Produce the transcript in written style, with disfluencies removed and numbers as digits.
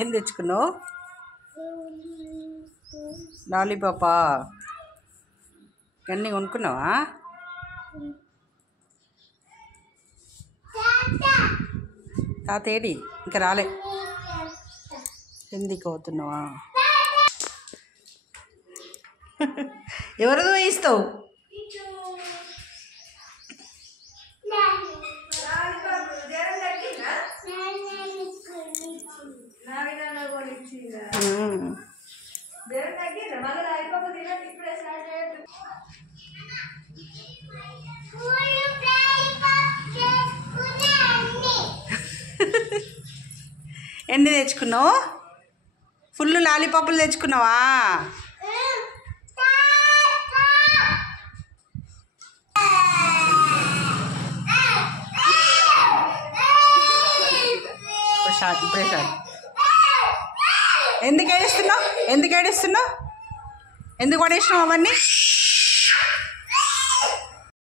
ఏం తెచ్చుకున్నావు? లాలీపాపా? ఇవన్నీ కొనుక్కున్నావా? తాత ఏడి? ఇంకా రాలే. ఎందుకు అవుతున్నావా? ఎవరిదో ఇస్తావు? ఎన్ని తెచ్చుకున్నావు? ఫుల్ లాలీపాపులు తెచ్చుకున్నావా? ప్రశాంత్ ఎందుకు ఏడుస్తున్నావు? ఎందుకు పడేసినావు అవన్నీ?